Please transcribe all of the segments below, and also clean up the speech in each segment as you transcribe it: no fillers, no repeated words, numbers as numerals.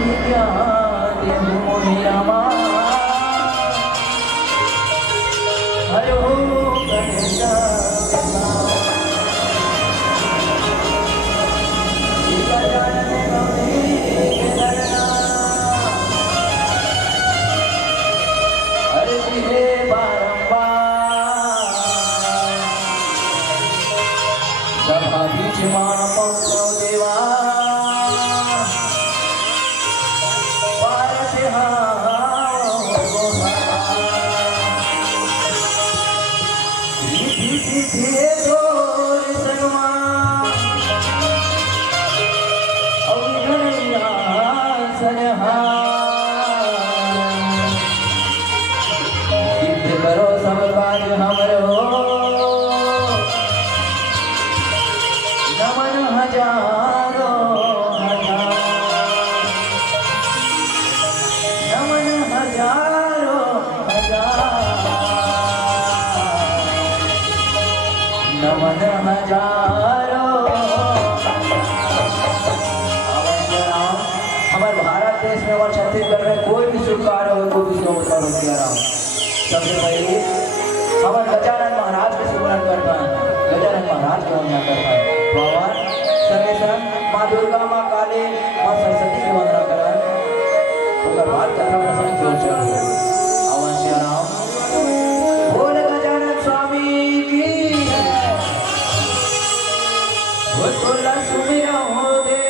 विद्या देहु मोहि रामा हरो गणेशा करो सब काज हमरो नमन हजारों नमन हजारों नमन हजारों। हमारे भारत देश में और छत्तीसगढ़ में कोई भी शुभ कार्य हो कोई भी शुभ करो सिया राम। सबसे पहले हमारे गजानन महाराज के सुमरन करता है, गजानन महाराज के वंदना करता है। बाबा संगे संग माँ दुर्गा, माँ काली, माँ सरस्वती की वंदना करा उसके बाद कथा प्रसंग जोर चल आवाज से राम बोल गजानन स्वामी की वो तोला सुमिरा हो दे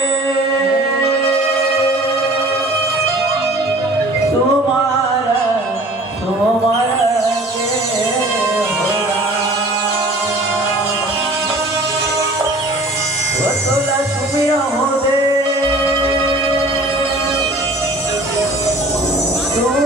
सुमारा सुमारा हो दे तुम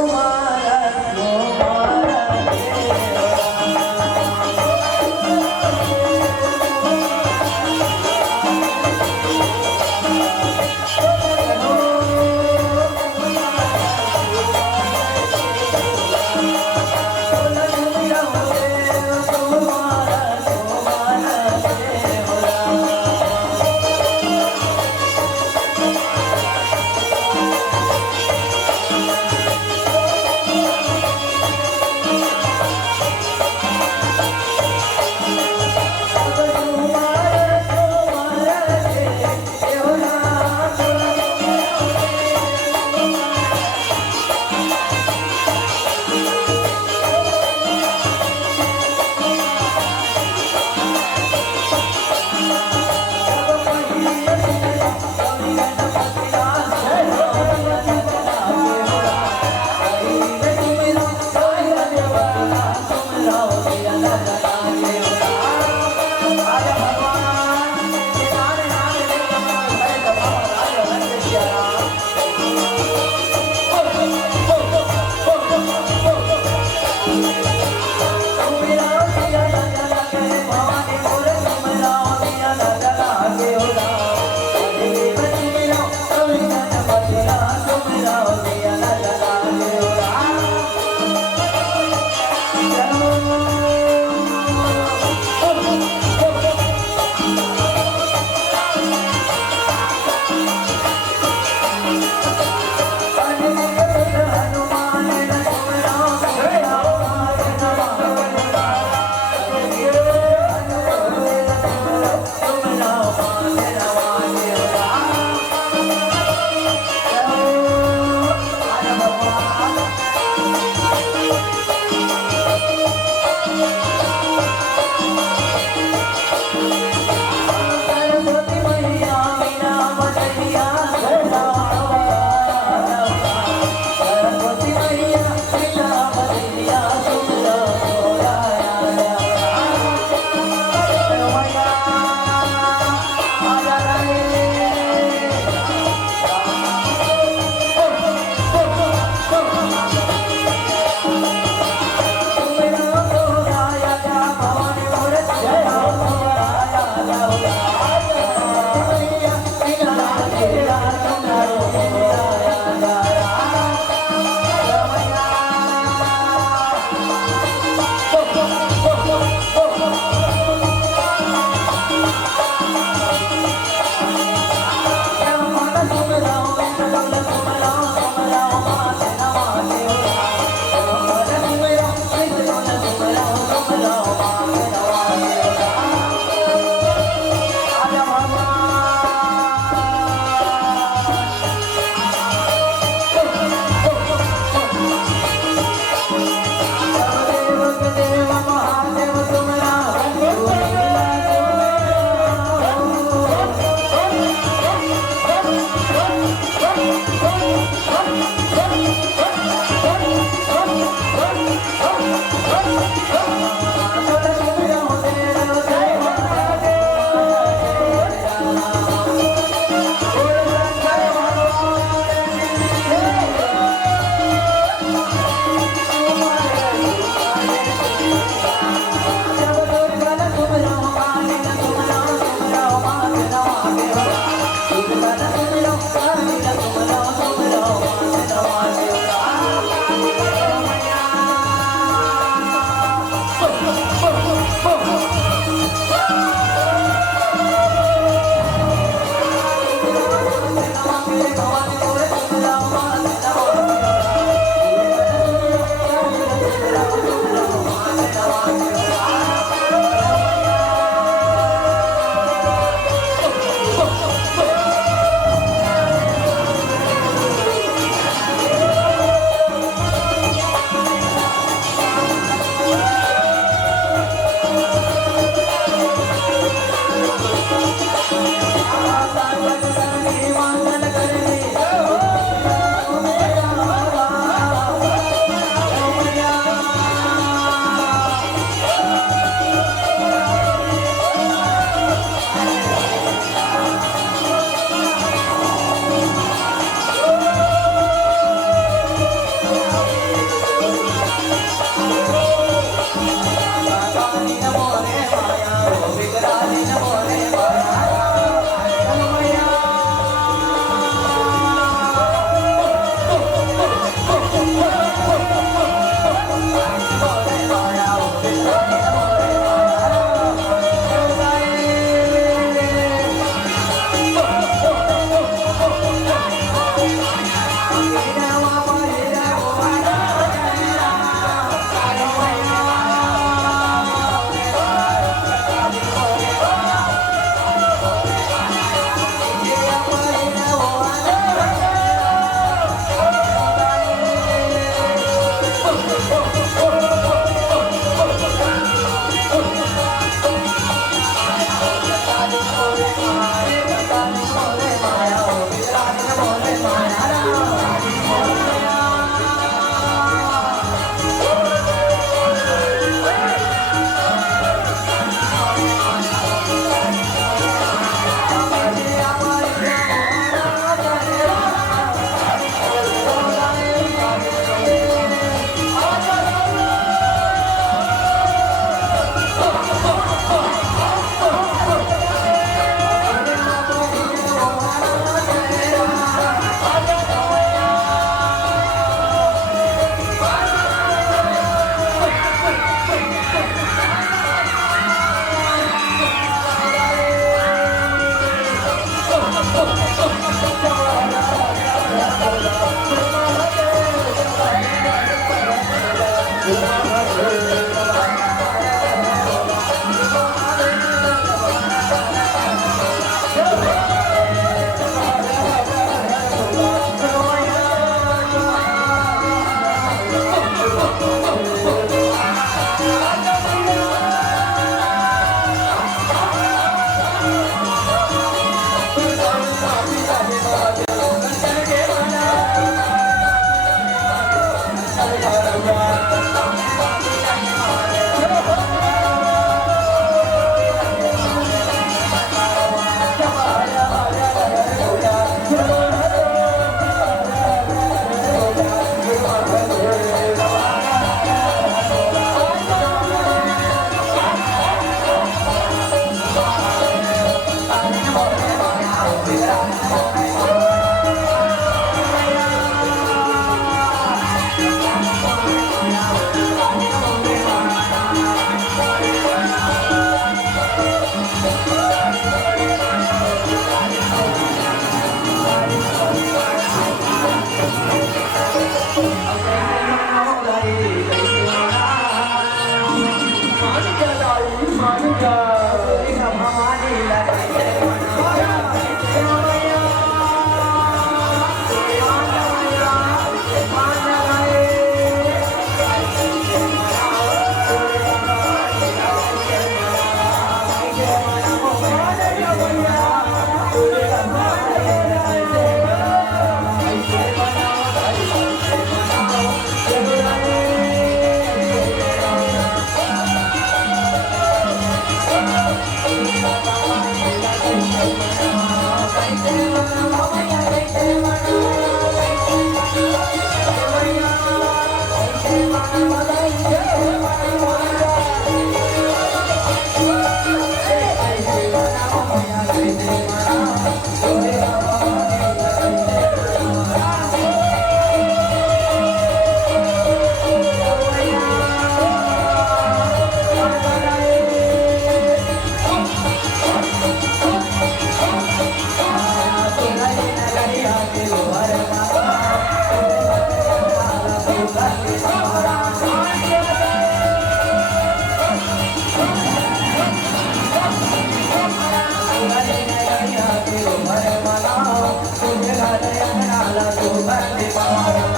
तुझे घालया नाला तू बंदी मारा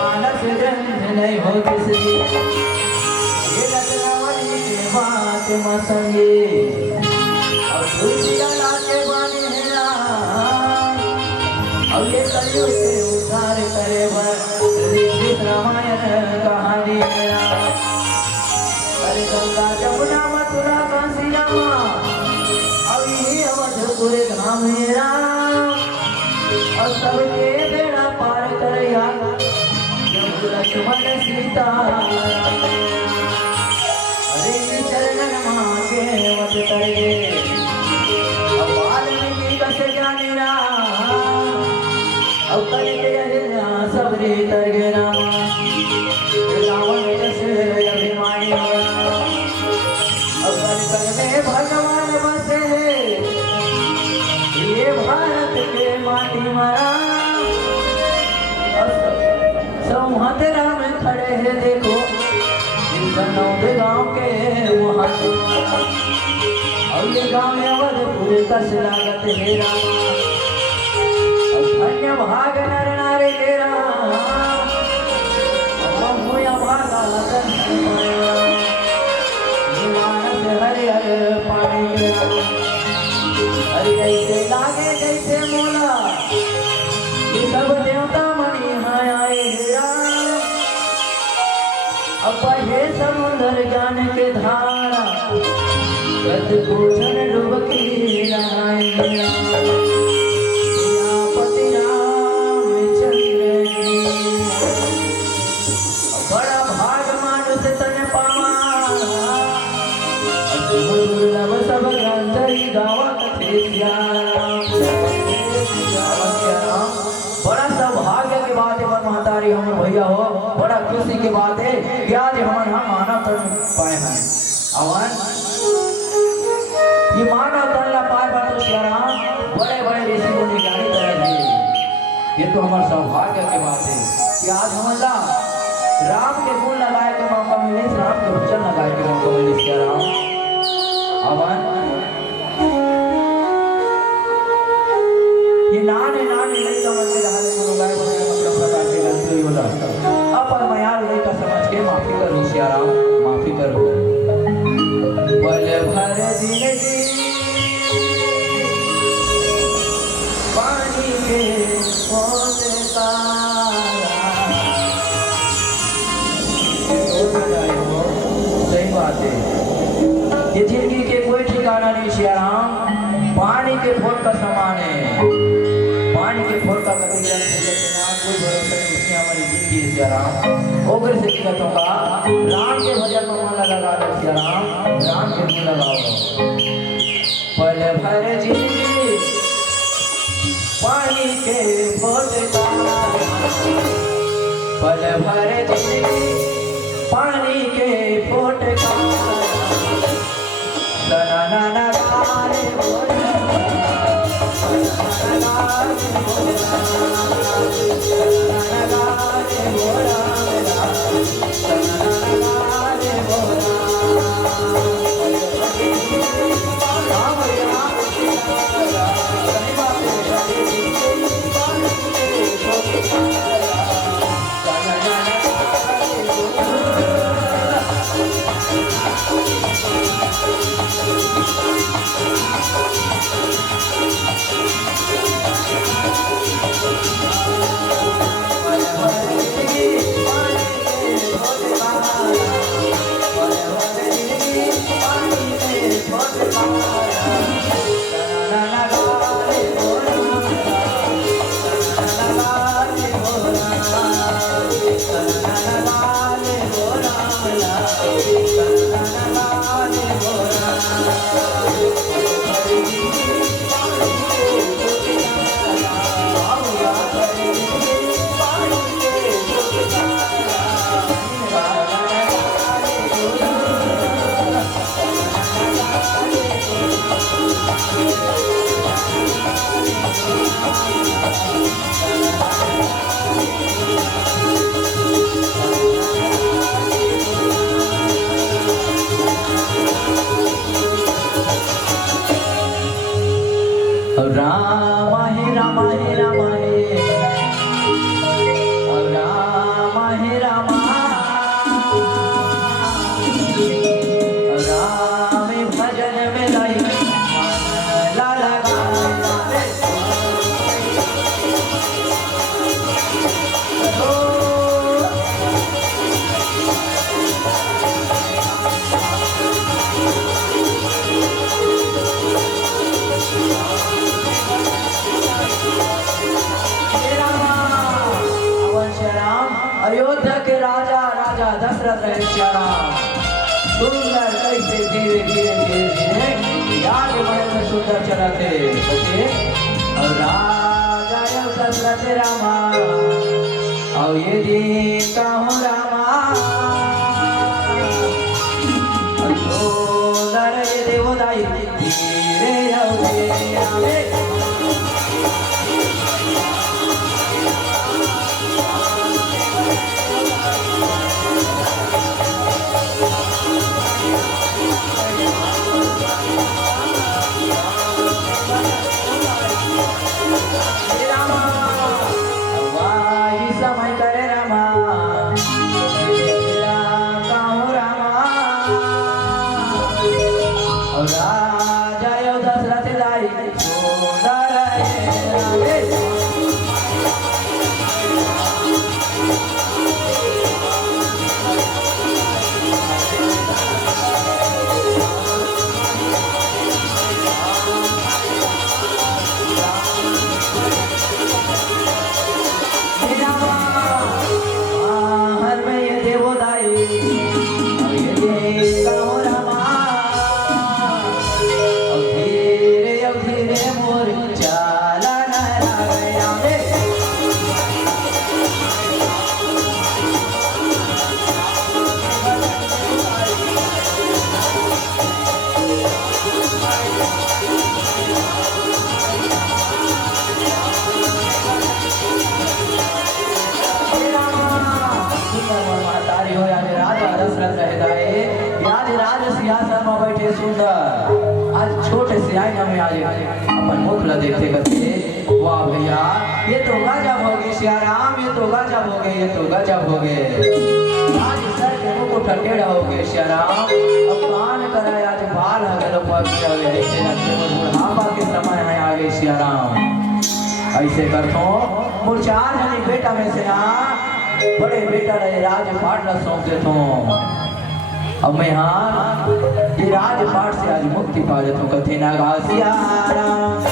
नहीं हो किसी ये लखनऊ की बात मसंगे और दुनिया लाके बानी हेरा और ये कलियुग से उद्धार करे ऋषिक रामायण कहानी मेरा अरे गंगा जमुना मथुरा काशी रामा और ये अवधपुर धाम मेरा और सबके बेड़ा पार करया लक्ष्मण सीता अरे चरणन मांगे मत करे अब वाल्मीकि कस जानी राम अब करके अहिल्या सबरी तरगे राम रावण कस अभिमानी अब कल में भगवान बसे ये भारत के माटी मरा संहतरा में खड़े हैं देखो नौद गांव के वहाँ और ये गांव अवधपुर कस लागत है राम धन्य भाग नर नारी के राम ये सब देवता मणि आए अब हे समुद्र ज्ञान के धारा गद पूजन डुबकी पति रामचंद्र बड़ा भाग मानुष तन पावा दुर्लभ सब ग्रंथ गावा कथे बड़ा सौभाग्य की बात है मन महतारी हम भैया हो बड़ा खुशी की बात है कि आज हम मानव तन पाए हैं अवन ये मानव तन ला पार बात बड़े बड़े ऋषि मुनि ज्ञानी तरह थे ये तो हमारे सौभाग्य की बात है कि आज हम राम के गुण लगाए के मौका मिले राम के वचन लगाए के मौका मिले क्या राम अवन ये नाने नाने लड़का मंदिर हाले गुरु गाय बने मतलब प्रकार के गलती हुई बोला अपन मयाल लड़का समझ के माफी करो सियाराम माफी करो पल भर जिंदगी पानी के पोते सही बात है ये जिंदगी के कोई ठिकाना नहीं सियाराम पानी के फोट का समान है पानी के फोट का कभी कोई भरोसा नहीं उसने हमारी जिंदगी है सियाराम ओकर से दिक्कतों का राम के भजन में मन लगा लो सियाराम राम के मन लगाओ पल भर जिंदगी पानी के फोट का पल भर जिंदगी पानी के फोट का ना ना ना रे बोला राम हे राम हे राम हे राम हे राम राम भजन में लाई लाला अयोध्या के राजा राजा दशरथ रहे श्याराम सुंदर कैसे धीरे धीरे धीरे धीरे याद महल में सुंदर चलाते बचे और राजा दशरथ रामा और ये दिन कहूँ रामा सुंदर ये देवदाई धीरे आवे समय करे रामा सिंहासन में बैठे सुंदर आज छोटे से आईना में आज अपन मुखला देखते करते वाह भैया ये तो गजब हो गए सियाराम ये तो गजब हो गए ये तो गजब हो गए आज सर के मुकुट टेढ़ा हो गए सियाराम अब कान कराए आज बाल हगल पर ऐसे न केवल बुढ़ापा के समय है आगे सियाराम ऐसे करतो मोर चार जनी बेटा में से ना बड़े बेटा रहे राजपाट न सौंप देता हूँ अब मैं हाँ ये राजपाट से आज मुक्ति पा देता हूँ कथे ना सियाराम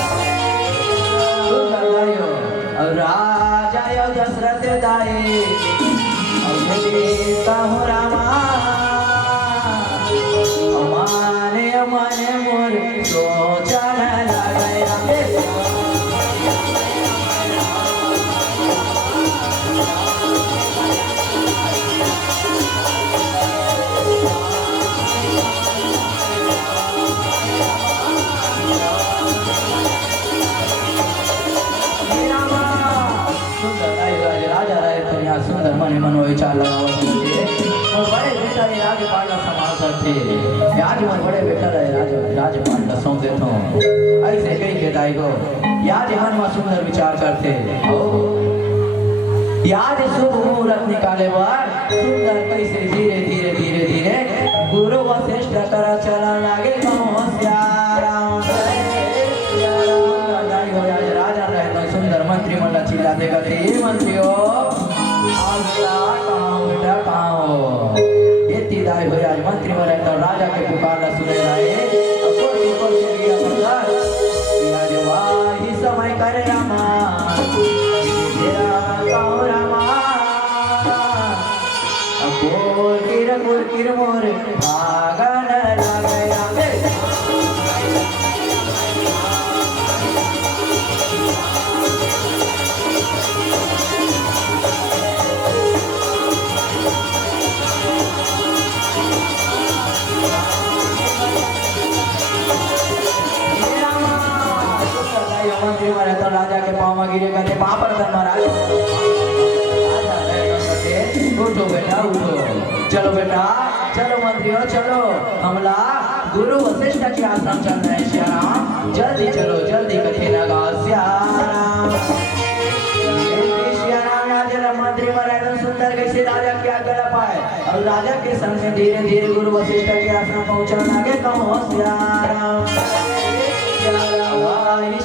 और राजा यो दशरथ दाई और हूँ रामा अमाने अमाने मोर सोचन लगे सुंदर मन मनो विचार लगाओ और बड़े बेटा ये राजपाट का समाल करते आज मन बड़े बेटा रहे राजपाट का सौंप देता हूँ ऐसे कई बेटाई को याद मन में सुंदर विचार करते याद शुभ मुहूर्त निकाले बार सुंदर कैसे धीरे धीरे धीरे धीरे गुरु वशिष्ठ करा चला लागे राजा रहे सुंदर मंत्री मल्ला चिल्ला देगा मंत्रियों बेटा कहाँ हो ये तीदाई हो आज मंत्री में रहता राजा के पुकारना सुने रहे समय करे रामा रामा किर मोर भागन लगे मंत्री में रहता राजा के पाँव में गिरे कहते पापड़ धन महाराज उठो बेटा उठो चलो बेटा चलो मंत्रियों चलो हमला गुरु वशिष्ठ के आश्रम चल रहे हैं श्याम जल्दी चलो जल्दी कथे लगा श्याम मंत्री में रहता सुंदर कैसे राजा की आज्ञा पाए और राजा के संग में धीरे धीरे गुरु वशिष्ठ के आश्रम पहुंचना के कहो श्याम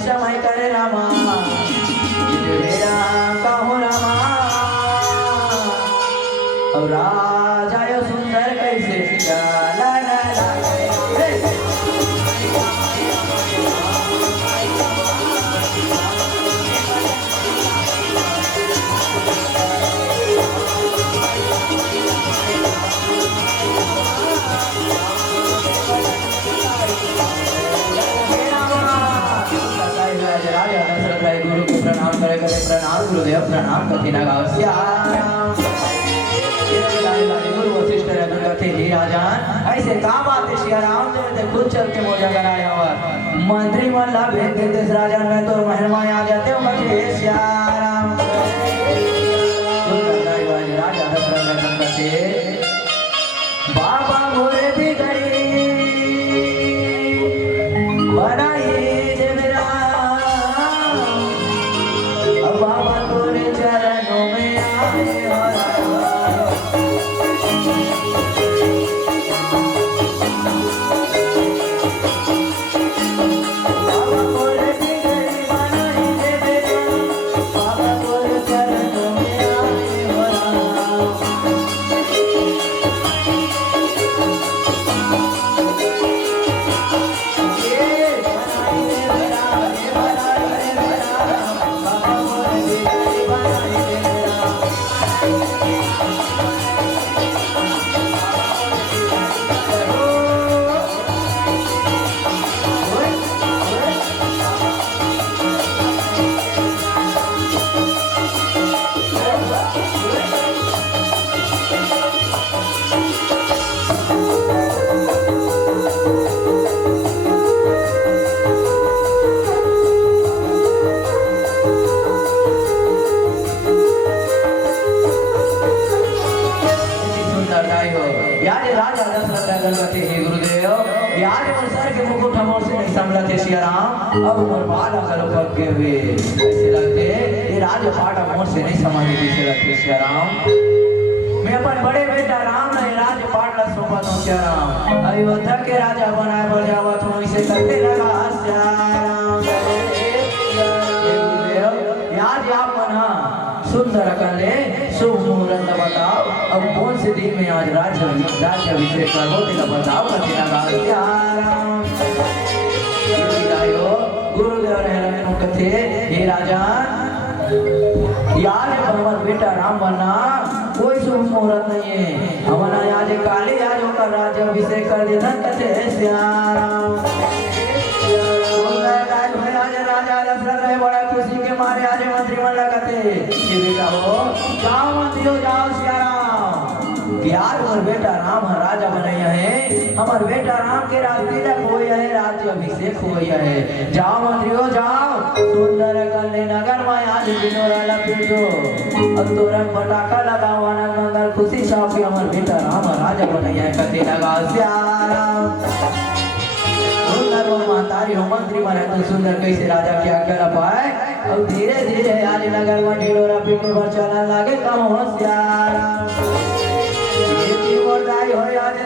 समय करे रामा कहो रामा और राजा यो सुंदर कैसे गुरु को प्रणाम करे करे प्रणाम गुरुदेव प्रणाम कथी ना गाओ गुरु वशिष्ठ कथे ही राजान ऐसे काम आते सियाराम जब खुद चल के मोजा कराया और मंत्री मल्ला भेज देते राजान में तो महिमा आ जाते हो मुझे सियाराम राजा दशरथ कथे बाबा मोरे भी गई बनाई बाबा तोरे चरणों में आए राजा दशरथ हे गुरुदेव आज मोर सर के मुकुट हमोर से नहीं संभला थे सिया राम, अब मोर बाल अगर पक गए हुए ऐसे लगते ये राजपाट मोर से नहीं संभाली जैसे लगते सिया राम। मैं अपन बड़े बेटा राम ने राजपाट ला सौंपा दूं सिया राम, अयोध्या के राजा बनाए बजावा तो इसे करते लगा सिया राम। आज आप मना सुंदर कले शुभ मुहूर्त बताओ, अब कौन से दिन में आज राज्य अभिषेक करो तेरा बताओ कथी लगा सिया राम। गुरुदेव रहे कथे हे राजन यार हमार बेटा राम बनना कोई शुभ मुहूर्त नहीं है, हमारा आज काली आज होकर राज्य अभिषेक कर देना कथे सिया राम। राजा दशरथ रहे बड़ा खुशी के मारे आज मंत्रिमंडल कहते ये बेटा हो जाओ मंत्री हो जाओ सिया राम, यार हमार बेटा राम राजा बने है, हमार बेटा राम के राजतिलक होय है, राज्य अभिषेक होय है, जाओ मंत्री हो जाओ सुंदर कन्या नगर में आज बिनोरा फिर दो, अब तोरण पटाखा लगाओ आनंद मंगल खुशी छापी हमार बेटा राम राजा बने है कहते लगा सिया राम। तारी हो मंत्री मारे तो सुंदर कैसे राजा क्या कर पाए, अब धीरे धीरे आज नगर में ढिढोरा पीटे पर चलने लगे कम होशियार। हो आज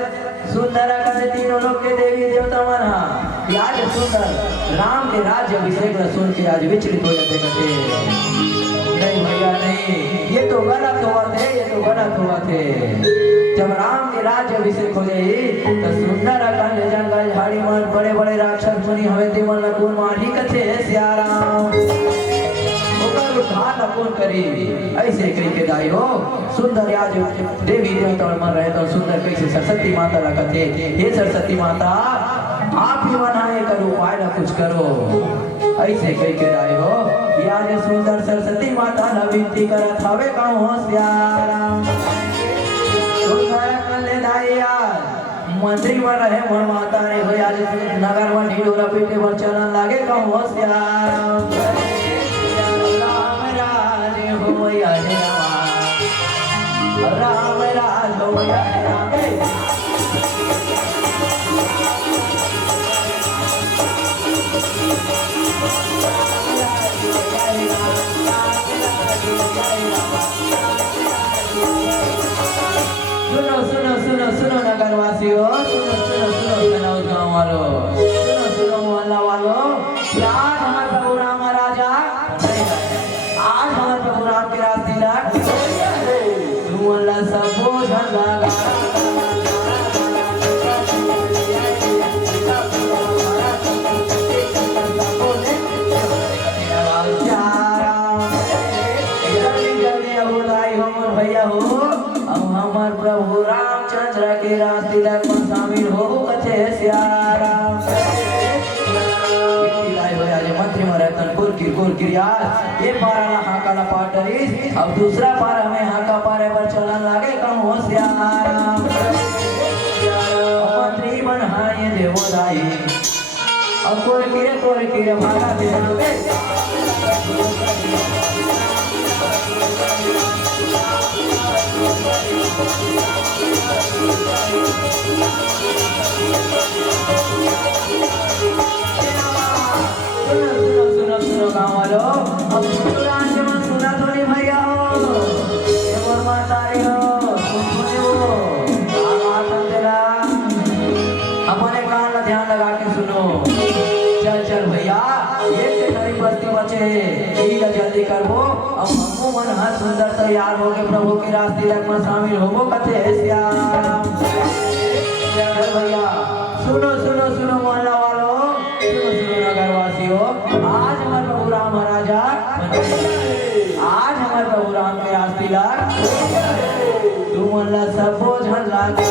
सुंदर कर तीनों लोग के देवी देवता मना आज सुंदर राम के राज्य अभिषेक सुन के आज विचलित हो जाते कहते नहीं भैया नहीं, ये तो गलत हुआ थे, ये तो गलत हुआ थे। जब राम के राज्य अभिषेक हो गई तो सुंदर अकाल जंगल झाड़ी में बड़े बड़े राक्षस मुनि हमें तिमल नकुल माढ़ी कथे सिया राम ओकर उद्धार नकुल करी ऐसे कह के दाई हो सुंदर आज देवी देवता मन रहे तो सुंदर कैसे सरस्वती माता ला कथे हे सरस्वती माता आप ही बनाए करो उपाय ना कुछ करो ऐसे कह के दाई हो आज सुंदर सरस्वती माता न विनती करत हवे कहूं होशियार मंत्री में रहे मोर माता ने हो आज नगर में ढिढोरा पीटे पर चलन लागे कहूं होशियार राम राज हो या राम राज हो या सुनो सुनो सुनो सुनो नगरवासियों, सुनो सुनो सुनो सुनो गाँव वालों, सुनो सुनो मोहल्ला वालों, आज हमारे प्रभु राम राजा आज हमारे प्रभु राम के राज तिलक मोहल्ला सब भोजन लगा भैया हो हमार प्रभु रामचंद्र के राज तिलक में शामिल हो कथे सिया राम। मंत्री में रहतन कुरकिर यार ये पारा हाका पाटरी अब दूसरा पारा में हाका पारे पर चलन लागे कम हो सिया राम। मंत्री बन हाय देवोदाई अब कुरकिर भागा दे सुनो सुनो गाँव वालों अब राज्य में सुना तो नहीं भैया हो मोर माता रे हो तेरा अपने कान में ध्यान लगा के सुनो चल चल भैया एक गरीब बस्ती बचे ठीक है जल्दी करबो अब हमको मन हर सुंदर तैयार हो के प्रभु के राज तिलक में शामिल होबो कथे सिया भैया सुनो सुनो सुनो मोहल्ला वालों सुनो सुनो नगरवासियों आज हमारे प्रभु राम महाराजा आज हमारे प्रभु राम के राज तिलक तू मोहल्ला सब भोजन लागे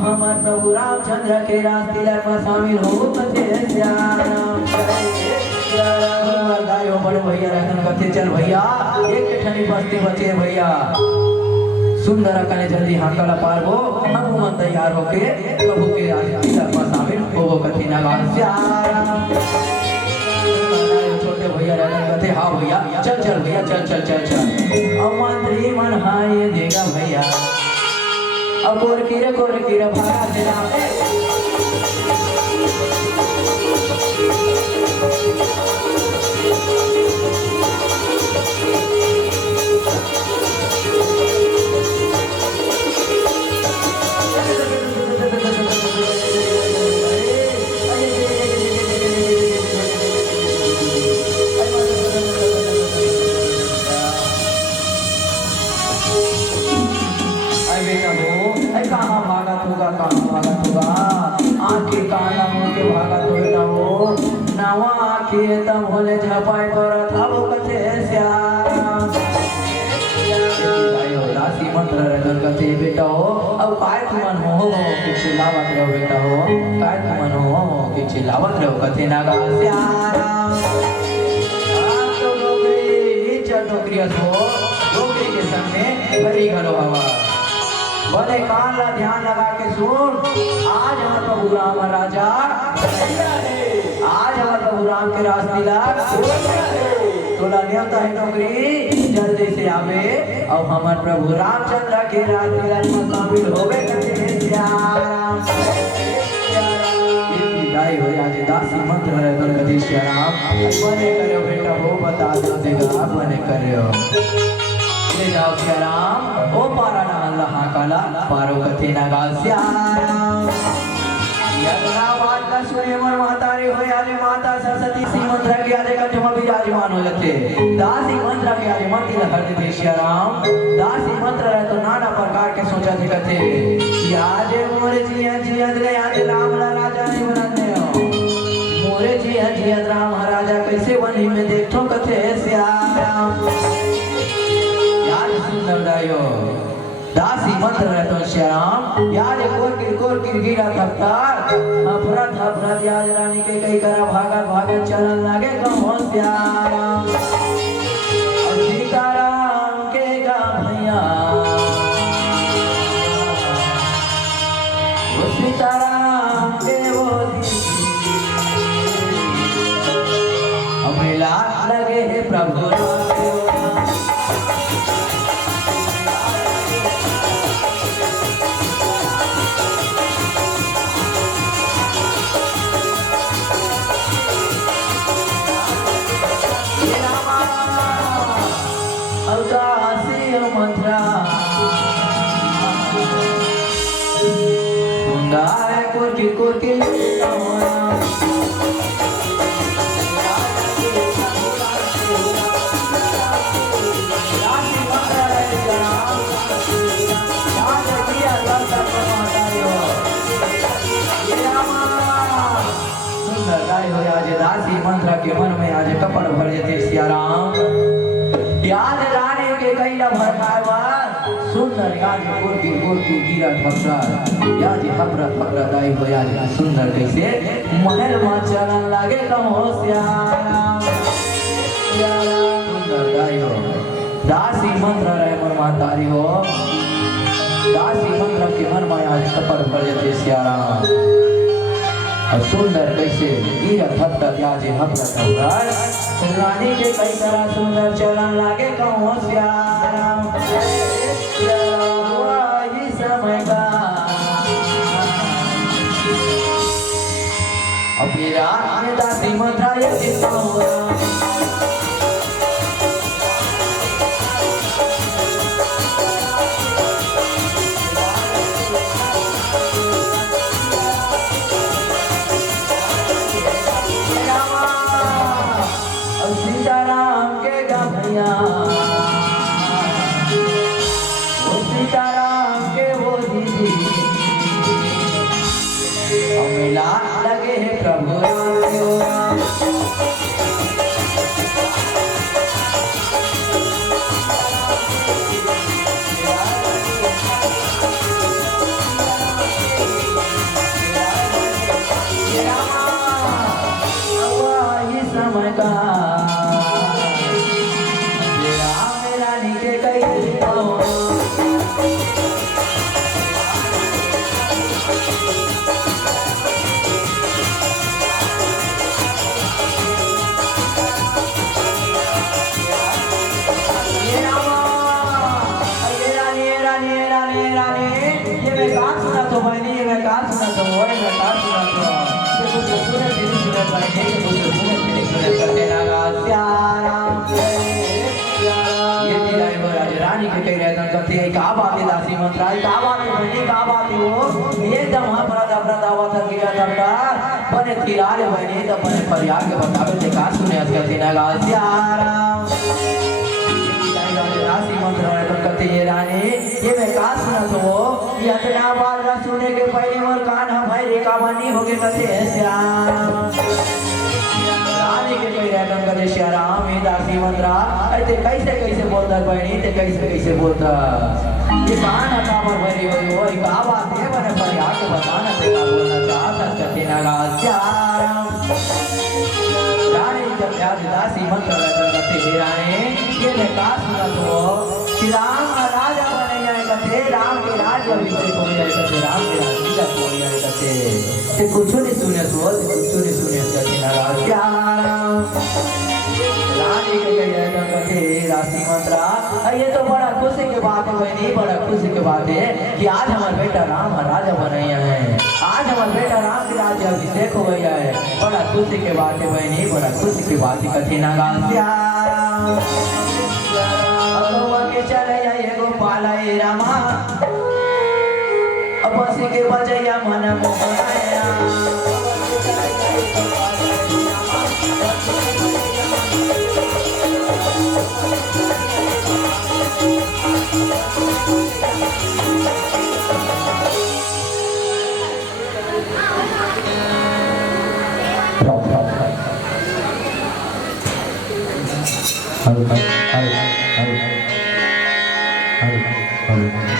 हमारे प्रभु रामचंद्र के राज तिलक में शामिल हो कथे श्याम बड़े भैया रहते कथे चल भैया एक ठनी बस्ती बचे भैया सुंदर कने जल्दी हाकला पारबो हम मन तैयार होके प्रभु के राज तिलक में शामिल हो कथे नगान श्याम भैया रहते कहते हाँ भैया चल चल भैया चल चल चल चल। अब मंत्री मन हाँ ये देगा भैया अब कोर कीरे भागा देना आंखें काना मुंह के भागा तो बेटा वो नवा आंखें तब होले झपाई करत अब कथे श्याम दासी मंत्र रे कथे बेटा हो अब काय तुमन हो कि चिल्लावत रहो बेटा हो काय तुमन हो कि चिल्लावत रहो कथे नागा श्याम तो नौकरी के संग में भरी घरो हवा बोले कान ला ध्यान लगा के सुन आज हमारे प्रभु राम राजा आज हमारे प्रभु राम के रास्ते तोला नियमता है नौकरी जल्दी से आवे और हमारे प्रभु रामचंद्र के रास्ते में शामिल होवे करते हो आज दासी मंत्र है तो कदी श्याम बने करो बेटा वो बता देगा बने करो ले जाओ श्याम ओ पारा ना अल्लाह काला पारो कथे नागा श्याम यदना बात न सुने मन महतारी हो यारे माता सरस्वती सी मंत्र के आले कंठ में विराजमान हो जाते दासी मंत्र के आले मत लहर देते श्याम दासी मंत्र रहे तो नाना प्रकार के सोचा थे कथे आज मोरे जिया ले आज राम राजा नहीं बनाते हो मोरे जिया राम राजा कैसे बनी में देखो कथे श्याम सुंदर दासी मंत्र रहतो श्याम याद कोर गिरा थपकार अपराध याद रानी के कई करा भागा चलन लागे कहो श्याम सीताराम के गा भैया वो सीताराम के वो हमें लाग लगे है प्रभु मंत्रा कोर की दासी मंत्र के मन में आज कपड़ भर जाते सियाराम याद रानी के कैला भरखावा सुंदर याद कोर की गिरा थपरा याद हपरा दाई हो याद सुंदर कैसे महल में चलन लागे कम हो श्याम सुंदर दाई हो दासी मंत्र रे मन मातारी हो दासी मंत्र के मन में आज कपड़ भर जाते सियाराम और सुंदर कैसे गिरा थपरा याद हपरा थपरा रानी के कई तरह सुंदर चलन लागे कहो श्याम वही समय का अभी रात में दासी मंत्रा ये सीताराम के गा भैया वो सीताराम के वो दीदी हमें लाग लगे है प्रभु राम रानी ये मैं कहाँ सुना तो बहनी ये मैं कहाँ सुना तो वो मैं कहाँ सुना तो ये कुछ सुने तेरी सुने बहनी ये कुछ सुने तेरी सुने करते लगा श्याम ये दिलाई वो रानी के कह रहे थे कहते हैं क्या बात है दासी मंत्रा क्या बात है बहनी क्या बात है वो एकदम अपना दावा था किया था बने तिराले बहनी तो बने फरियाद के बतावे थे कहाँ सुने आज कहते लगा श्याम राशि मंत्र कहते ये रानी ये मैं कहाँ सुना तो वो ये इतना बार ना सुने के पहले और कान हमारे रेखा बनी हो गए कहते श्याम रानी के कह रहे हैं कहते श्याम ये दासी मंत्रा ऐसे कैसे कैसे बोलता बहनी ते कैसे कैसे बोलता ये कान हमार भरी हुई वो क्या बात है मैंने पर आके बताना ते क्या बोलना चाहता कहते ना श्याम रानी जब याद दासी मंत्र कहते रानी ये मैं कहाँ सुना तो श्री राम राजा बने जाए कहते राम के राज्य अभिषेक हो जाए कहते राम के राज्य का हो जाए कहते ते कुछ नहीं सुने तो कुछ नहीं सुने कहते ना श्याम रानी के कह रहे हैं कहते राशि मंत्रा ये तो बड़ा खुशी की बात है बहनी बड़ा खुशी की बात है कि आज हमारा बेटा राम राजा बनैया है आज हमारा बेटा राम के राज्य अभिषेक हो गया है बड़ा खुशी की बात है बहनी बड़ा खुशी की बात है कहते ना के चले जाइए गोपाल रामा अपसी के बजैया मन मोहनाया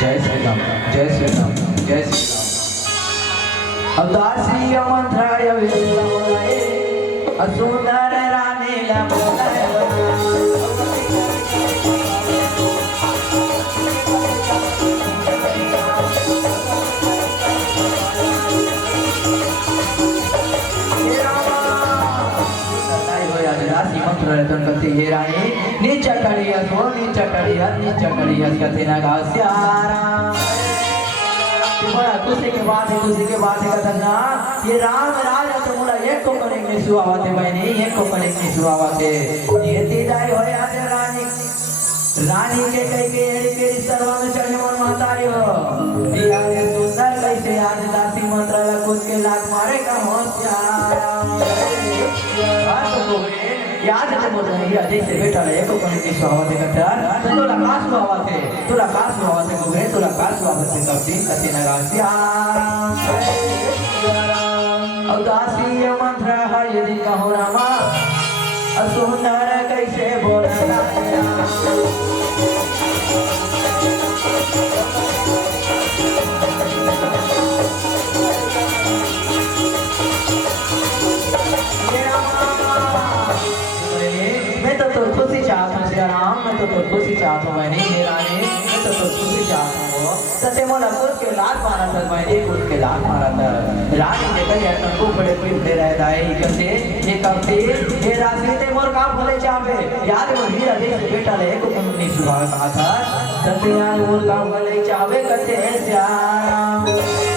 जय श्री राम जय श्री राम जय श्री राम अवदासी मंत्राय विष्णुराय असुंदर रानी लंबोदर कहते ये रानी नीचा करिया कहते ना बड़ा खुशी के बात है कहते ना ये राम राजा तो बोला एक को करेंगे सुहावते बहनी एक को करेंगे सुहावते ये तीदाई हो आज रानी के कई के एड़ी के सर्व में चढ़ने मन महतारी हो दिया ने सुंदर कैसे आज दासी मंत्र ला कुछ के लाख मारे का होशियार याद है बोल रही है जैसे बेटा ले को कहीं की सुहावते कहता तो तुला का सुहावते गुबे तुला का सुहावते करती कति नगासिया उदासी मंत्र है यदि कहो रामा असुंदर कैसे बोलता तो खुशी चाहता हूँ मैंने ये रानी मैं तो खुशी चाहता हूँ सत्य मोला खुद के लात मारा था मैंने खुद के लात मारा था रानी के कहीं ऐसा खूब बड़े पीठ दे रहे थे कैसे ये करते ये राशि ते मोर काम भले चाहे याद वो हीरा देश बेटा ले को नहीं सुना कहा था सत्य यार मोर काम भले चाहे कहते हैं श्याम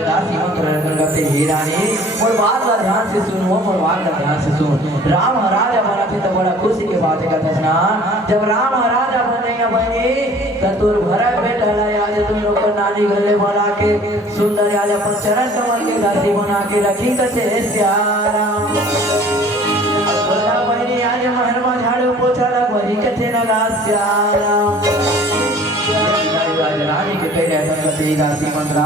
दासी मंत्र करते ही रानी और बात का ध्यान से सुनो और बात का ध्यान से सुन राम राजा बना थे तो बड़ा खुशी की बात है कहते ना जब राम राजा बनेगा बनी तो तोर भरत बेटा ला आज तुम लोग को नानी गले बोला के सुंदर आज अपन चरण कमल के दासी बना के रखी कहते श्याम बोला बहनी आज महरमा झाड़ू पोछा लग वही कहते ना श्याम रानी के कह रहे हैं कहते दासी मंत्रा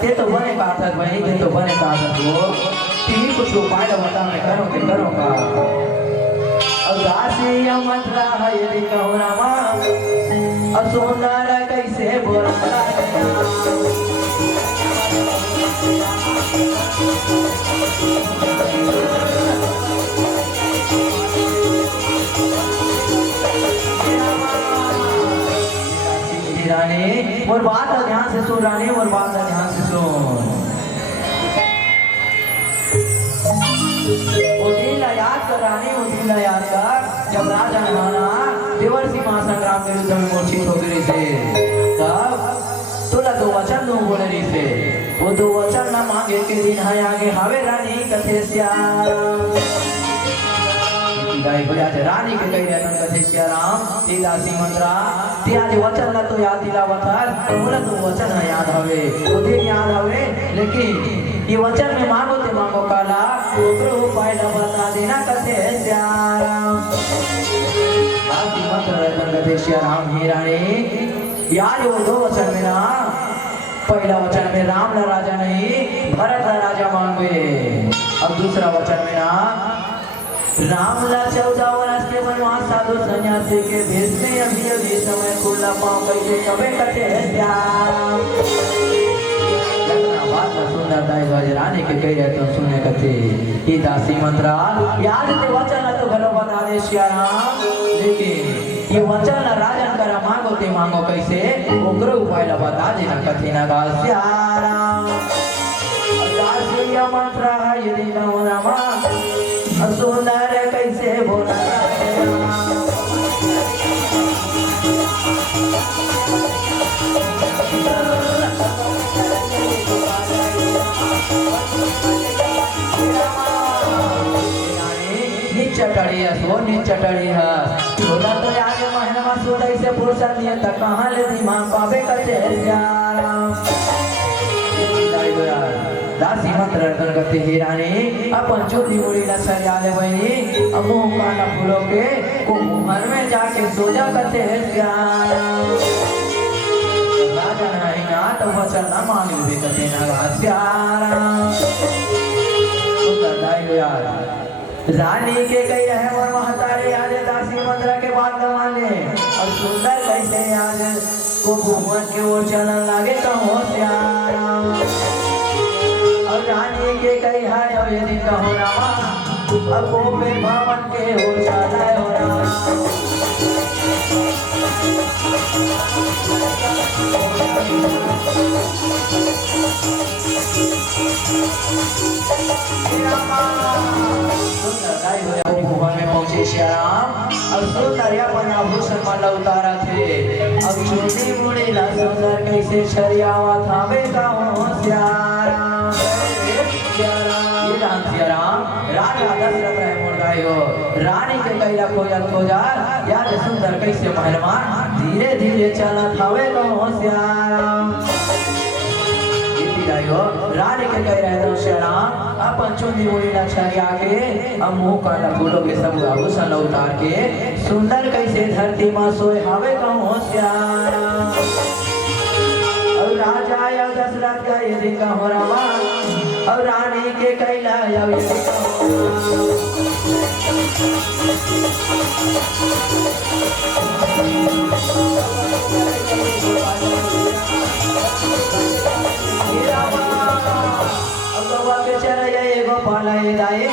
ते तो बने का था बहनी ते तो बने का था वो तीन कुछ उपाय बता मैं करो का और दासी मंत्रा है यदि कहो रामा असुंदर कैसे बोलता रानी और बात का ध्यान से सुन रानी और बात का ध्यान से सुन वो दिन याद कर रानी वो दिन याद कर जब राजा नहाना देवर सिंह महासंग्राम के युद्ध में मूर्छित हो गए थे तब वो तो वचन न मांगे के दिन है आगे हवे रानी कथे श्याम गाय बजा रानी के कही रहन कथे श्याम सीधा सिमंद्रा ते आज वचन न तो याद दिलावत है बोला तो वचन है याद हवे वो दिन याद हवे लेकिन ये वचन में मांगो ते मांगो काला ओकरो उपाय न बता देना कथे श्याम आदि मंत्र रहन कथे श्याम ही रानी याद वो दो वचन में ना पहला वचन में राम ला राजा नहीं भरत ला राजा मांगे अब दूसरा वचन में ना राम ला 14 वर्ष के वनवास साधु सन्यासी के भेष में अभी समय खुला पाँव कैसे कबे कटे श्याम बात सुंदर दाई रानी के कह रहे तो सुने कथे ही दासी मंत्रा याद ते वचन तो घरो बता दे श्याम लेकिन ये वचन राजन करा मांगो ते मांगो कैसे ओकरो उपाय ला बता देना कथे ना गा श्याम दासी मंत्रा यदि न रामा सुंदर कैसे बोला चटड़ी सो चटड़ी है सोना तो आगे महीना सोलह से फुर्सत नहीं तक कहाँ ले दिमाग पावे कचे दासी मंत्र करते ही रानी अपन चोरी मुड़ी ला सजा ले बनी अब मुंह काला फूलों के को घर में जाके सो जा करते हैं श्याम राजा नहीं ना तो वचन ना मांग भी करते ना श्याम सुंदर दाई यार रानी के कई रहे और महतारे आज दासी मंत्र के बाद मान ले और सुंदर कैसे आज को भुवन के ओर चलन लागे कहो श्याम और रानी के कई है और यदि कहो रामा अब वो पे भवन के हो चला हो रामा भुवन में पहुंचे श्याम अब सुंदर अपन आभूषण मन उतारा थे अब चूड़ी मुड़ी ला सुंदर कैसे छरियावा था वे कहो श्याम राजा दशरथ रहे मुर्गायो रानी के कैला खोजा याद सुंदर कैसे महलमान धीरे धीरे चला था वे कहो श्याम रानी के कह रहे थे श्याम अपन चुंदी मुड़ी ला छरिया के अब मुंह काला फूलों के सब आभूषण उतार के सुंदर कैसे धरती मां सोए हवे कहो श्याम और राजा या दशरथ का यदि कहो रामा और रानी के कैला या यदि पालाए दाए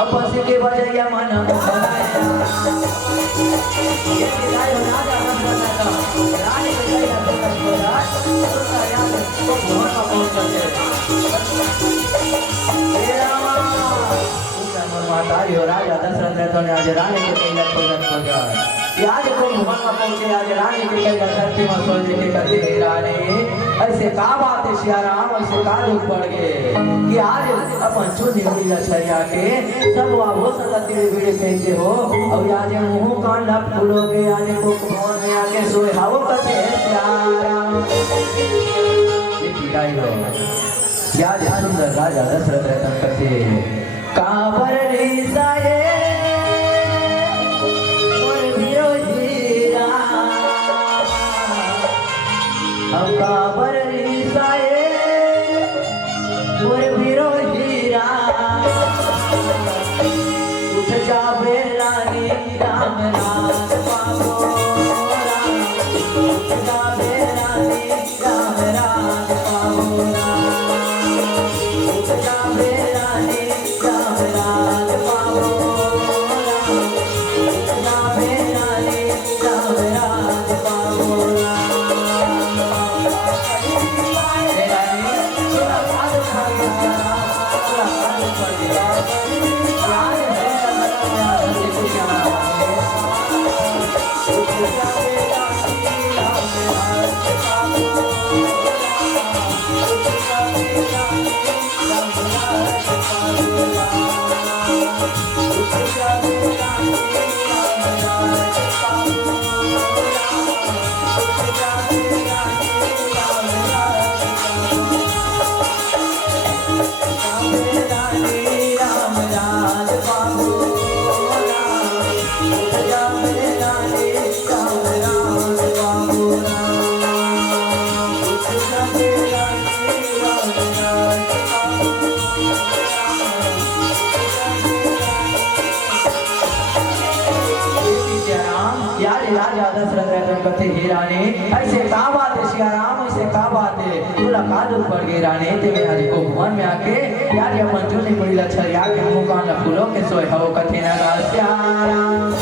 अब पसी के बजैया मन मुखलाए ये गाय ना जा ना रानी के गया तो छोड़ा तो याद तो भवन का पहुंच गए हे रामा उनका माता यो राजा दशरथ ने आज रानी के कैला को गया आज को भवन का पहुंचे आज रानी के कैला धरती में सो देखे करते रानी ऐसे का बात है श्याम ऐसे का दुख पड़ गए कि आज अपन चुनी हुई छरिया के सब वो सदा तेरे वीडियो कहते हो और आज मुंह कान लप फूलों के आज को भवन में आके सोए हावो कथे श्याम ये पिटाई हो याद सुंदर राजा दशरथ रतन कथे काबर लीसाए और विरोधीरा अब काबर लीसाए और विरोधीरा उठ जावे रानी राम नाथ पावो उठ जावे रानी राम नाथ पावो उठ जावे रानी राम नाथ पावो उठ जावे रानी राम नाथ पावो राजा दशरथ राजन कहते हे रानी ऐसे का बात है सिया राम ऐसे का बात है तुला कादू पड़ गई रानी ते में आज को भवन में आके यार ये मंजू नहीं पड़ी लच्छा यार के मुंह कान फूलों के सोए हवो कथे ना गा सिया राम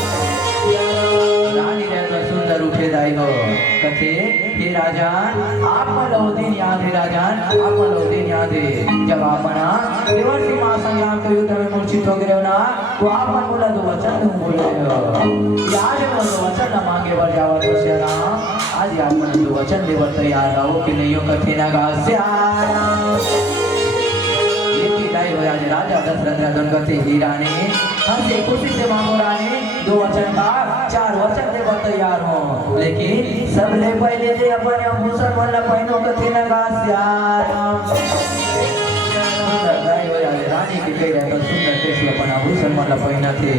रानी ने तो सुंदर उठे दाई हो कथे हे राजन आप लो दिन याद है राजन आप लो दिन याद है जब आपना देवर्षि महासंग्राम के युद्ध में मूर्छित हो गए ना तो आपन बोला दो वचन तुम बोले हो याद है दो वचन न मांगे बर जावा तो श्री राम आज आपन दो वचन देवर तैयार रहो कि नहीं हो कथे ना गा श्री राम ये की दाई हो आज राजा दशरथ राजन कहते ही रानी हंसे खुशी से मांगो रानी दो वचन का चार वचन देवर तैयार हो लेकिन सब ले पहले जे अपन आभूषण वाला पहनो कथे ना गा श्री राम रानी के कह रहे तो सुंदर कैसे अपन आभूषण वाला पहना थे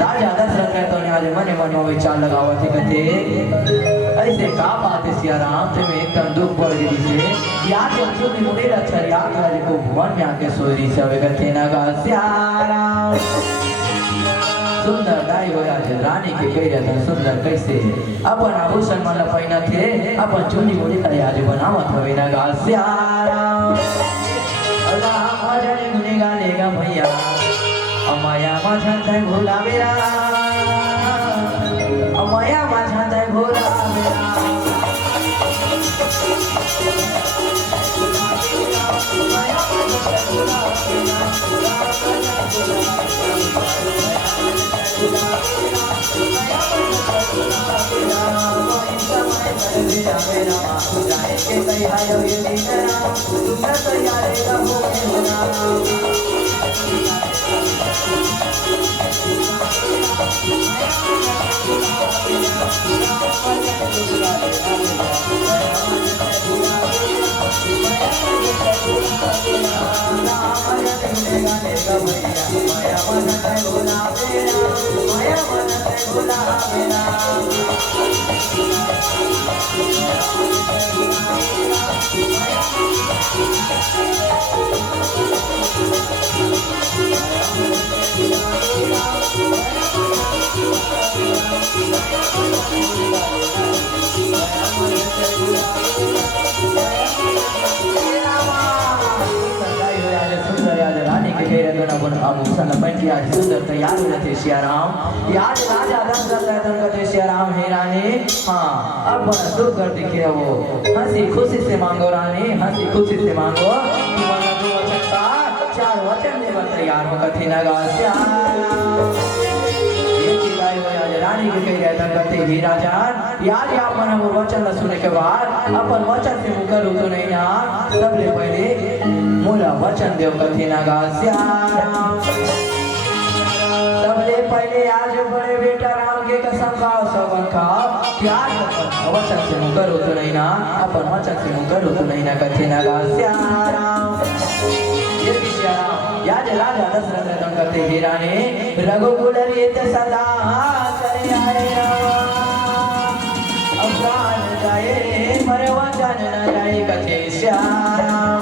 राजा दशरथ रहते ने आज मने मन में विचार लगावा थे कहते ऐसे का बात है सिया राम ते में एकदम दुख पड़ गई से याद जो भी मुड़े अच्छा याद राज को भवन में आके सोरी से वे कहते ना गा सिया राम सुंदर दाई हो आज रानी के कह रहे तो सुंदर कैसे अपन आभूषण वाला पहना थे अपन चुनी मुड़ी करे आज बनावत हवे ना गा सिया राम भजन गुने गालेगा भैया अमाया माझा तय भोला मेरा अमाया माझा तय भोला मेरा आभूषण पहन के आज सुंदर तैयार हो जाते सिया राम याद राजा दशरथ राजन कहते सिया राम हे रानी हाँ अब बड़ा दुख कर दिखे वो हंसी खुशी से मांगो रानी हंसी खुशी से मांगो तुम्हारा दो वचन का चार वचन देवर तैयार हो कथे ना गा सिया रानी के कह रहे कहते ही राजा याद अपन वो वचन सुनने के बाद अपन वचन से मुकर हो तो नहीं ना सबले पहले मोला वचन देव कथे ना गा सिया राम सबले पहले आज बड़े बेटा राम के कसम खाओ सवन खाओ प्यार वचन से मुकर हो तो नहीं ना अपन वचन से मुकर हो तो नहीं ना कथे ना गा सिया राम याद राजा दशरथ राजन कहते ही रानी रघुकुल रीत सदा करे आए अब प्राण जाए पर वचन न जाए कथे सिया राम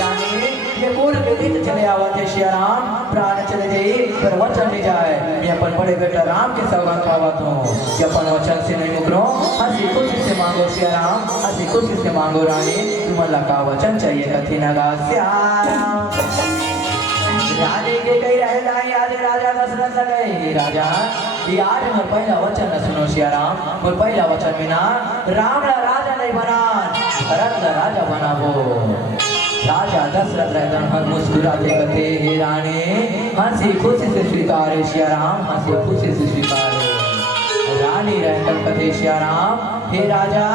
रानी ये कुल के रीत चले आवते सिया राम प्राण चले जाए पर वचन नहीं जाए मैं अपन बड़े बेटा राम के सौगात खावत हूँ कि अपन वचन से नहीं मुकरो हंसी खुशी से मांगो सिया राम हंसी खुशी से मांगो रानी तुम्हारा का वचन चाहिए कथे ना गा सिया राम रानी के कई रहे आज राजा दशरथ गए राजा यार मोर पहला वचन न सुनो सिया राम मोर पहला वचन में ना राम ला राजा नहीं बना भरत ला राजा बनावो राजा दशरथ राजन हर मुस्कुराते कहते हे रानी हंसी खुशी से स्वीकार सिया राम हंसी खुशी से स्वीकार रानी रहकर कहते सिया राम हे राजा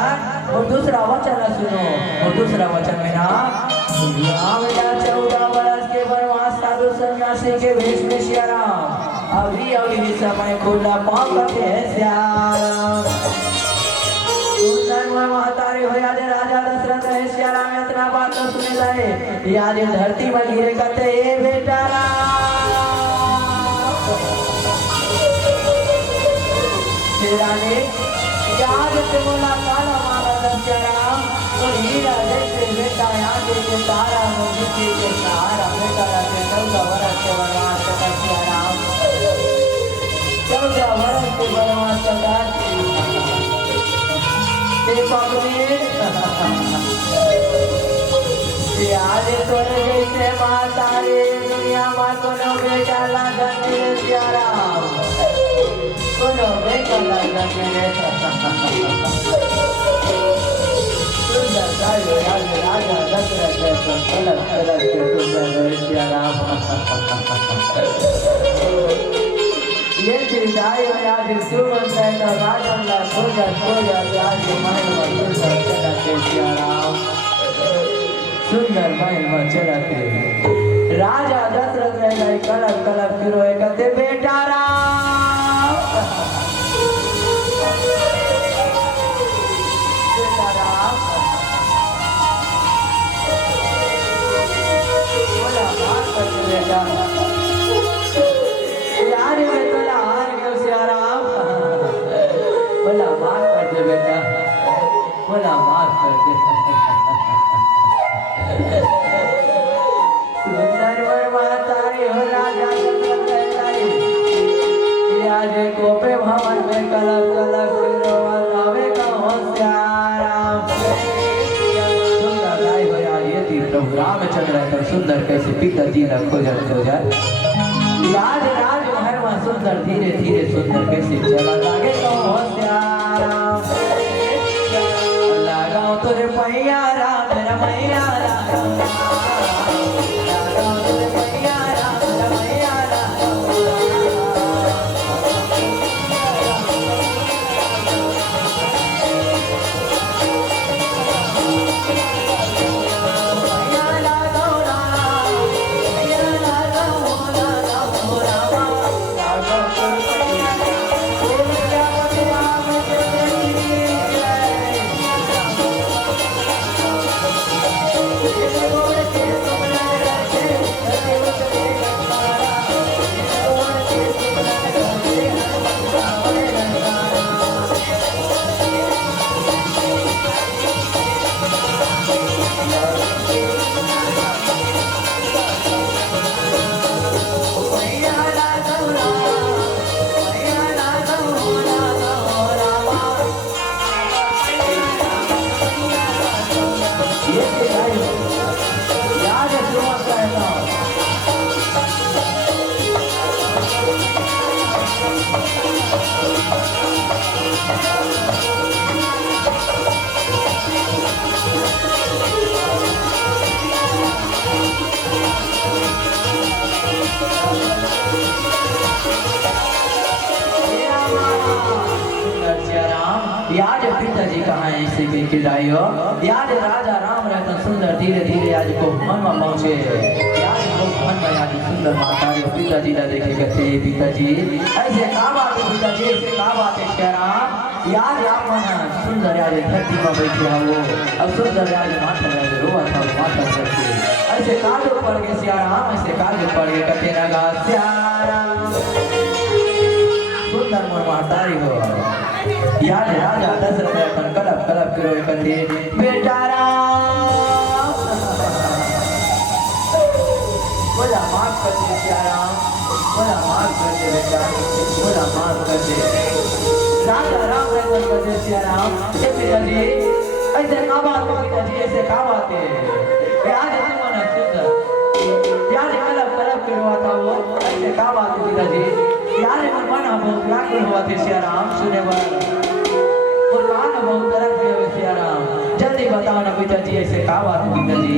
और दूसरा वचन न सुनो और दूसरा वचन में ना राम या 14 वर्ष के वनवास साधु सन्यासी के वेश में सिया राम अभी अभी समय खुला पाँव करते हैं सिया राम महतारे हो याद राजा दशरथ है सिया राम इतना बात तो सुने जाए याद धरती में गिरे कहते ए बेटा राम याद से बोला काला मारा सिया राम और हीरा जैसे बेटा आगे के तारा मोदी के सहारा बेटा रहते 14 वर्ष के वनवास कटा सिया राम 14 वर्ष के वनवास कटा आज तोरे जैसे माता रे दुनिया में कोनो बेटा लागत रे सिया राम कोनो बेटा लागत रे सुंदर गायो राजा दशरथ रे कलक कलक के सुंदर रे सिया राम ये चिदाई आज सुमन है तो राजन ला खोजा आज महल में सुंदर चला के सिया राम सुंदर महल में चला के राजा दशरथ रे लाई कलक कलक फिरो कहते बेटा राम बेटा राम बोला बात कर बेटा यार मैं तोला हार गयो सिया राम बोला माफ कर दे बेटा बोला माफ कर दे सुंदर माता रे हो राजा आज कोपे भवन में कलक कलक आवे का होशियाराम सुंदर गाय हो यार ये थी प्रभु रामचंद्र पर सुंदर कैसे पिता जी ने खोजल राज राजमहल में सुंदर धीरे धीरे सुंदर कैसे चला लागे तो होशियाराम लगाओ तुझे पैया राम रमैया राम लगाओ तुझे पैया राम रमैया याद पिताजी कहाँ है इसे भी खिलाइयो याद राजा राम रहता सुंदर धीरे धीरे आज को मन में पहुँचे याद को मन में आज सुंदर माता रे पिताजी ने देखे कहते पिताजी ऐसे का बात है पिताजी ऐसे का बात है श्याराम याद आप मना सुंदर आज धरती में बैठे हो अब सुंदर आज माथा लगे रोआ था माथा करके ऐसे काज पड़ गए श्याराम ऐसे काज पड़ गए कहते लगा श्याराम सुंदर मन माता रे हो याद राजा दशरथ अपन कलप कलप करो कहते बेटा राम बोला माफ कर दे श्याराम बोला माफ कर दे बेटा बोला माफ कर दे राजा राम रहमत कर दे श्याराम ये पिताजी ऐसे का बात है पिताजी ऐसे का बात है याद है तुम्हारा सुंदर याद कलप कलप करवाता वो ऐसे का बात है पिताजी याद मन मना बहुत व्याकुल हुआ थे श्याराम सुने वाला बहुत तरह के श्याराम जल्दी बताओ ना पिताजी ऐसे का बात है पिताजी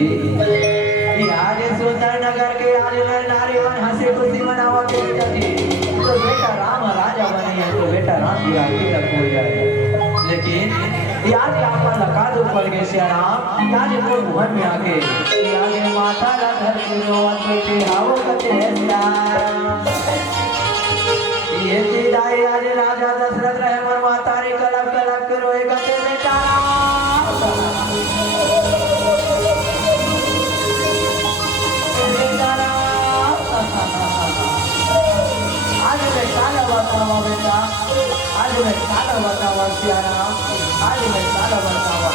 आज सुंदर नगर के आज नारीवान हंसी खुशी मनावा के पिताजी तो बेटा राम राजा बने हैं तो बेटा राम की आगे तक हो जाए लेकिन याद आपका लगा दो पड़ गए श्याराम याद को भवन में आके याद माता ला घर के रोवन बेटे आओ कहते हैं श्याराम ये विदाई आज राजा दशरथ रहे मन माता रे कलप कलप के रोए कहते बेटा आज मैं काला बतावा बेटा आज मैं काला बतावा श्याराम आज मैं काला बतावा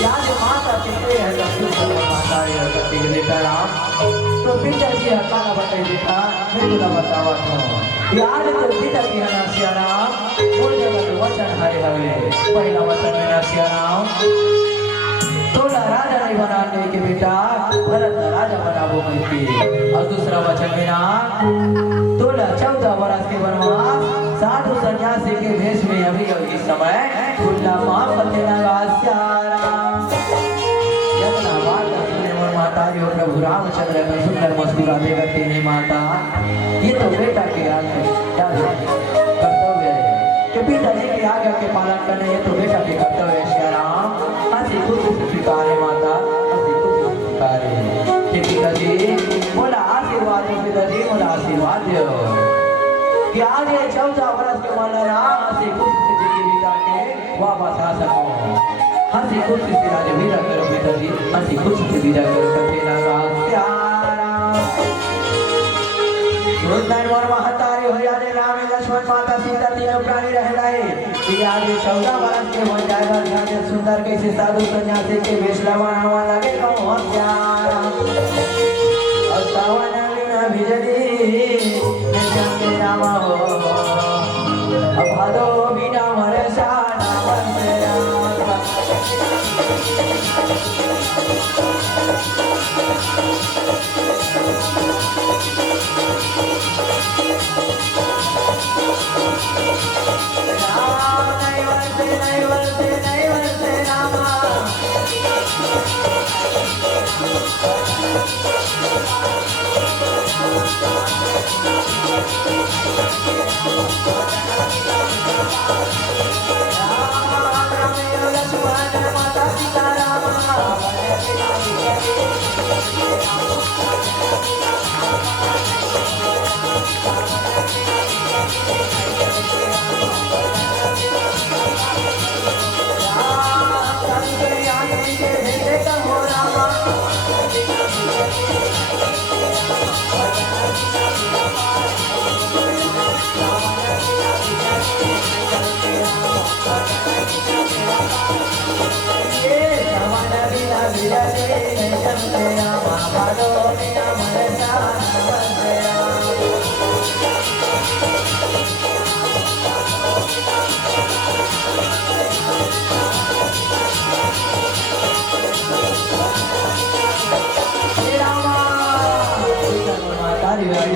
याद माता कितने है माता बेटा राम तो पिताजी हका ना बताई बेटा मैं तुला बतावा तो याद तो पिताजी हना सियाराम बोल जगत वचन हरे हवे पहला वचन में ना सियाराम तोला राजा नहीं बनाने के बेटा भरत ना राजा बनावो करके और दूसरा वचन में ना तोला 14 वर्ष के वनवास साधु सन्यासी के भेष में अभी इस समय खुला मां पते लगा सियाराम यतना बात सुने मोर माता जो प्रभु रामचंद्र का सुंदर मुस्कुराते करते हैं माता ये तो बेटा के कर्तव्य है कि पिताजी की आज्ञा के पालन करने ये तो बेटा के कर्तव्य है सियाराम हंसी खुशी से स्वीकार है माता हंसी खुशी से स्वीकार है कि पिताजी बोला आशीर्वाद दो पिताजी बोला आशीर्वाद दो कि आज ये 14 वर्ष के मन राम हंसी खुशी से जिंदगी बिता के वापस आ सको हंसी खुशी से राज विदा करो पिताजी हंसी खुशी से विदा करो कथे लगा सियाराम सुंदर वर महतारी हो जाए राम लक्ष्मण माता सीता तीनों प्राणी रह गए कि आज 14 वर्ष के हो जाएगा ध्यान सुंदर कैसे साधु सन्यासी के वेश लगा लगे कहो सियाराम और सावन बिना भिजदी नित्य नाम हो अभादो बिना मरसा नाम से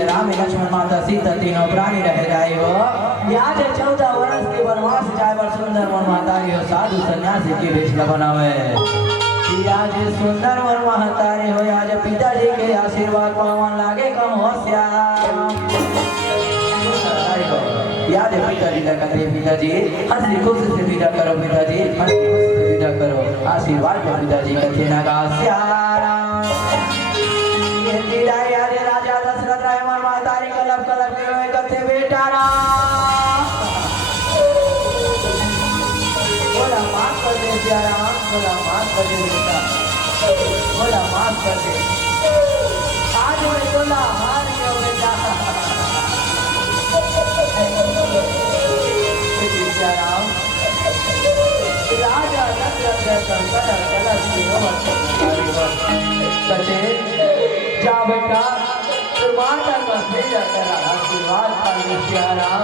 राम लक्ष्मण माता सीता तीनों प्राणी रह जाए हो आज 14 वर्ष के वनवास जाए बर सुंदर मन माता हो साधु सन्यासी के वेश बनावे आज सुंदर मन महतारी हो आज पिताजी के आशीर्वाद पावन लागे कम होशियार याद है पिताजी का कहते पिताजी हंसी खुशी से विदा करो पिताजी हंसी खुशी से विदा करो आशीर्वाद में पिताजी कहते ना सियाराम ये विदाई आज राजा दशरथ राय मन महतारी कलब कलब के रोए कहते बेटा राम बोला माफ कर दे सियाराम बोला माफ कर दे बेटा बोला माफ कर दे आज मैं बोला हार गया बेटा सियाराम राजा दशरथ कहते जा बेटा माता का भेजा तेरा आशीर्वाद पाले सियाराम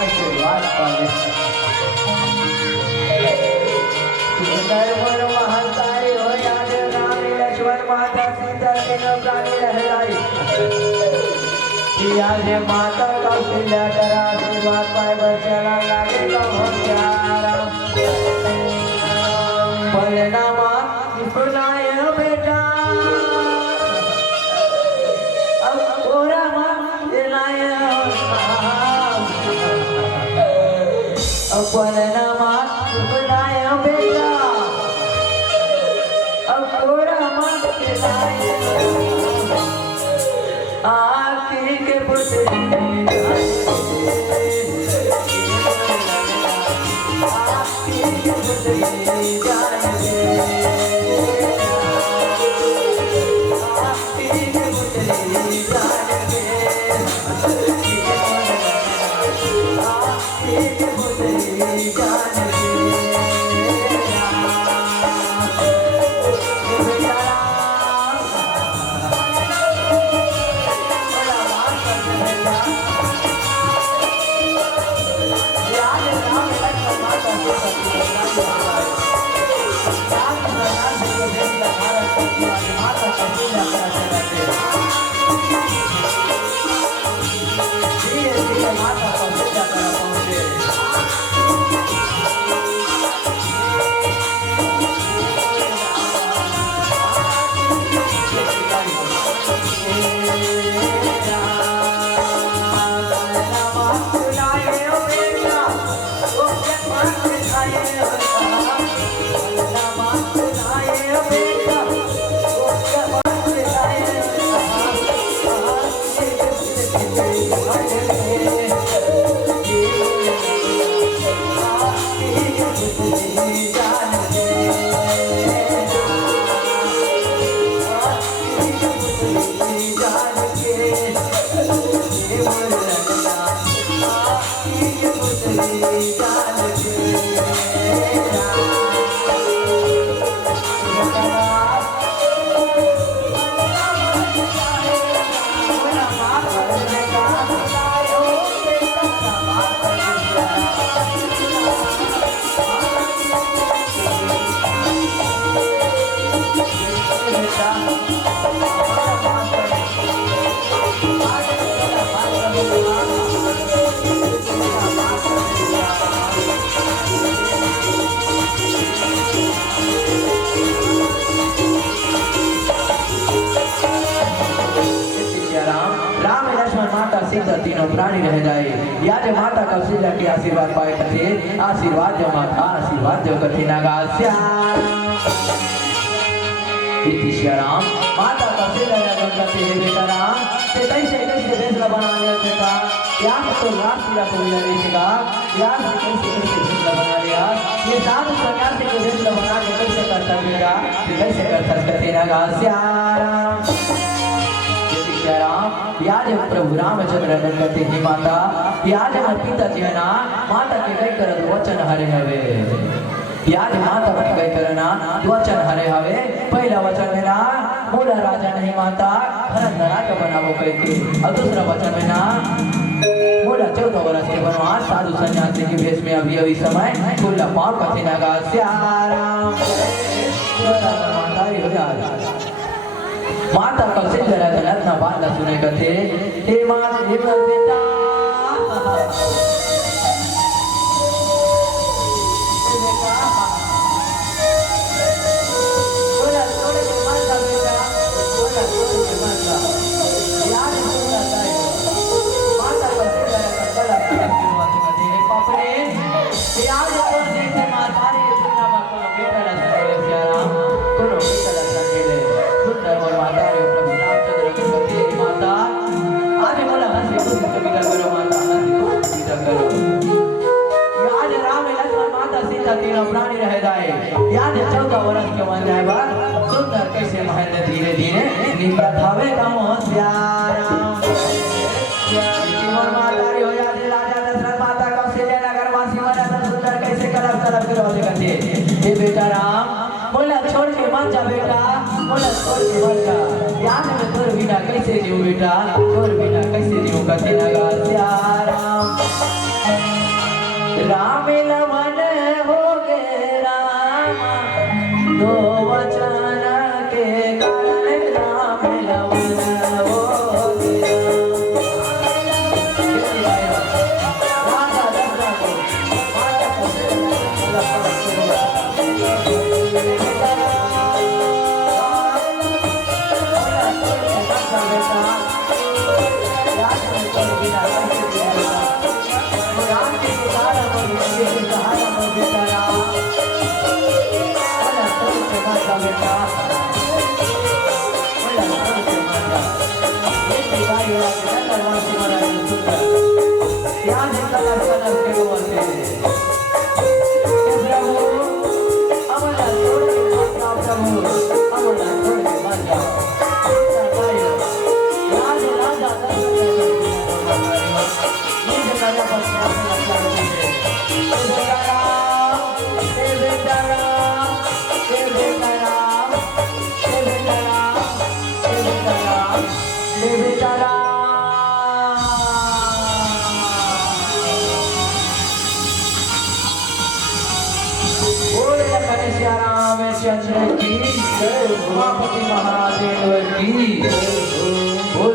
आशीर्वाद पाले सुंदर वर महतारी हो याद राम लक्ष्मण माता सीता तीनों प्राणी रह गई आज माता का सिला तेरा आशीर्वाद पाए बचला लागे तो सियाराम परिणामा सुनाए बेटा अब पूरा मन दिलाए अब परिणामा सुनाए बेटा अब पूरा मन दिलाए आखिर के पुत्र God. सिद्ध तीनों प्राणी रह जाए या जो माता कौशल्या के आशीर्वाद पाए कथे आशीर्वाद जो माता आशीर्वाद जो कथे नागा श्याम माता कौशल्या ने कहते हैं बेटा राम ते कैसे कैसे फैसला बना लिया बेटा या तो राष्ट्रीय को मिला देगा या कैसे कैसे फैसला बना लिया ये साधु सन्यासी को फैसला बना के कैसे करता बेटा कैसे करता कहते नागा राम याद प्रभु रामचंद्र कहते हैं माता याद पिता जी है ना माता के कई कर वचन हरे हवे याद माता के कई करना वचन हरे हवे पहला वचन में ना मोला राजा नहीं माता भरत राजा बनावो कहते और दूसरा वचन में ना मोला 14 वर्ष के वनवास साधु सन्यासी के भेष में अभी अभी समय खुला पाप कहते नागा श्याम माता कौशल्या जनक ना बात सुने कथे हे मां हे बेटा बोला थोड़े के माता बेटा बोला थोड़े के माता याद सुनना चाहिए माता कौशल्या का कला की बात कथे हे पापरे याद को देखे माता रे सुना को बेटा ला सुने श्याम कोनो बेटा ला सुने सुंदर और माता रे प्रभु रामचंद्र की कहते माता आज बोला हंसी खुशी कविता करो माता हंसी खुशी कविता करो आज राम लक्ष्मण माता सीता तीनों प्राणी रह जाए याद 14 वर्ष के बन जाए बा सुंदर कैसे महेंद्र धीरे धीरे निपट हवे का मोह श्याम और माता रे हो याद राजा दशरथ माता कौशल्या नगर वासी बना सुंदर कैसे कलप कलप करो कहते हे बेटा राम बोला छोड़ के मत जा बेटा बोला छोड़ के मत जा याद में तोर बिना कैसे जीव बेटा तोर बिना कैसे जीव कहते लगा राम राम लवन हो गे राम दो वचन के कारण राम लवन हो गे चंद्र की जय उमापति महादेव की